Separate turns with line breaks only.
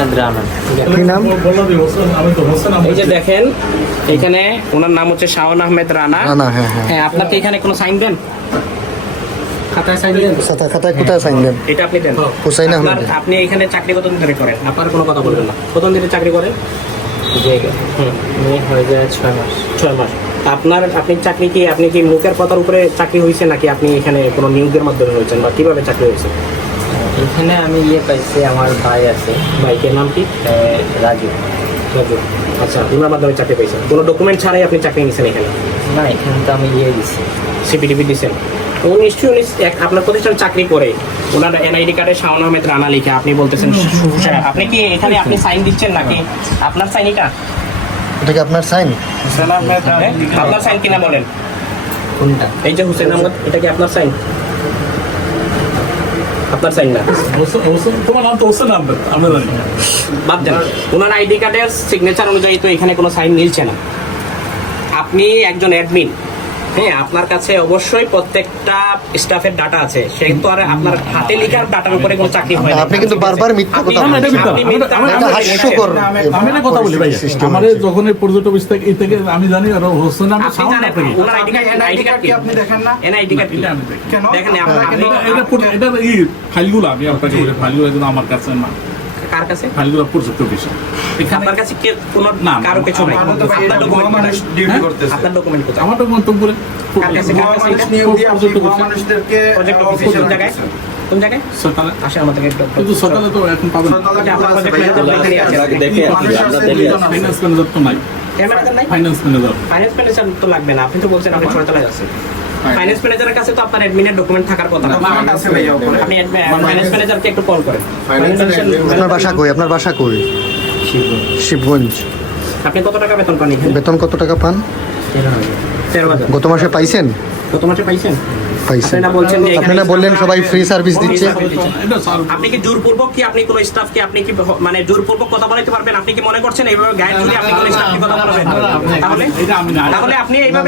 আহমেদ রানা
কি নাম?
এই যে দেখেন এখানে ওনার নাম হচ্ছে শাওন আহমেদ রানা।
হ্যাঁ, হ্যাঁ।
হ্যাঁ আপনাকে এখানে কোনো সাইন দেন? খাতায় সাইন দেন?
খাতায় খাতায় কোথায় সাইন দেন?
এটা আপনি দেন।
হুসাইন আহমেদ।
আপনি এখানে চাকরি কতদিন ধরে করেন আপনার কোনো কথা বলবেন না। কতদিন ধরে চাকরি করেন। হুম
হয়ে যায় ছয় মাস।
ছয় মাস। আপনার আপনি চাকরি কি আপনি কি মুখের কথার উপরে চাকরি হয়েছে নাকি আপনি এখানে কোনো নিয়োগের মাধ্যমে হয়েছেন বা কীভাবে চাকরি হয়েছে
এখানে আমি ইয়ে পাইছি আমার ভাই আছে।
বাইকের নাম কি?
রাজু
রাজু আচ্ছা ওনার মাধ্যমে চাকরি পেয়েছেন কোনো ডকুমেন্ট ছাড়াই আপনি চাকরি নিয়েছেন এখানে?
না এখানে তো আমি ইয়ে দিছি।
সিপিটিভি দিচ্ছেন ও নিশ্চয়ই উনি এক- আপনার প্রতিষ্ঠান চাকরি করে। ওনার এনআইডি কার্ডে শাওন আহমেদ রানা লিখে আপনি বলতেছেন আপনি কি এখানে আপনি সাইন দিচ্ছেন নাকি? আপনার সাইন এটা
এটা কি আপনার সাইন?
আপনার সাইন কিনা বলেন।
কোনটা?
এই যে হুসেন আহমদ এটা কি আপনার সাইন আপনার সাইন না।
তোমার নাম তো ওসেন আহমেদ আমরা জানি।
বাদ দেন। ওনার আইডি কার্ডের সিগনেচার অনুযায়ী তো এখানে কোনো সাইন মিলছে না। আপনি একজন অ্যাডমিন হ্যাঁ আপনার কাছে অবশ্যই প্রত্যেকটা স্টাফের ডাটা আছে। সেই তো আর আপনার হাতে লেখার ডাটার উপরে কোনো চাকরি হয় না।
আপনি কিন্তু বারবার মিথ্যা কথা
আপনি-
না।
আপনি
আমি- আমি-
আপনি
আমি কথা বলি ভাই
system
যখন এই পর্যটক বিস্তার এই থেকে আমি জানি আর হোসেন
আপনি
sound
owner ID card ID card কি? আপনি দেখেন না? এনআইডি কার্ড কি?
আমি দেখি।
কেন? দেখেন আপনি
এটা- এটা এই ফাইলগুলো আমি আপনাকে বলি ফাইলগুলো আমার কাছে না।
কার কাছে? আপনার কাছে কে কোনো কারও কিছু নাই? আপনার ডকুমেন্ট কোথায়? আপনার ডকুমেন্ট কোথায়?
আমার তো মন্তব্য কার
কাছে? কার কাছে? এটা? প্রজেক্ট অফিসে কোন জায়গায়? কোন জায়গায়?
সকালে
আসে আমাদের
কিন্তু সকালে তো এখন পাবেন
আপনার প্রজেক্ট ম্যানেজার এখানে আছে।
ফাইন্যান্স ম্যানেজার তো নাই। ফাইন্যান্স ম্যানেজার
ফাইন্যান্স ম্যানেজার তো লাগবে না। আপনি তো বলছেন আপনি ছয়তলায় আছেন। ফাইন্যান্স ম্যানেজারের কাছে তো আপনার অ্যাডমিনের ডকুমেন্ট থাকার কথা না আপনি ফাইন্যান্স ম্যানেজারকে একটু কল করেন
আপনার বাসা কই আপনার বাসা কই শিবগঞ্জ
আপনি কত টাকা বেতন পান এখানে
বেতন কত টাকা পান গত মাসে পাইছেন
কত মাসে পাইছেন
পাইছেন
আপনি এখানে
আপনি না বললেন সবাই ফ্রি সার্ভিস দিচ্ছে
আপনি কি জোরপূর্বক কি আপনি কোন স্টাফকে আপনি কি মানে জোরপূর্বক কথা বলাইতে পারবেন আপনি কি মনে করছেন এইভাবে গায়ে তুলে আপনি কোন স্টাফকে কথা বলবেন তাহলে
এটা আমি না
তাহলে আপনি এইভাবে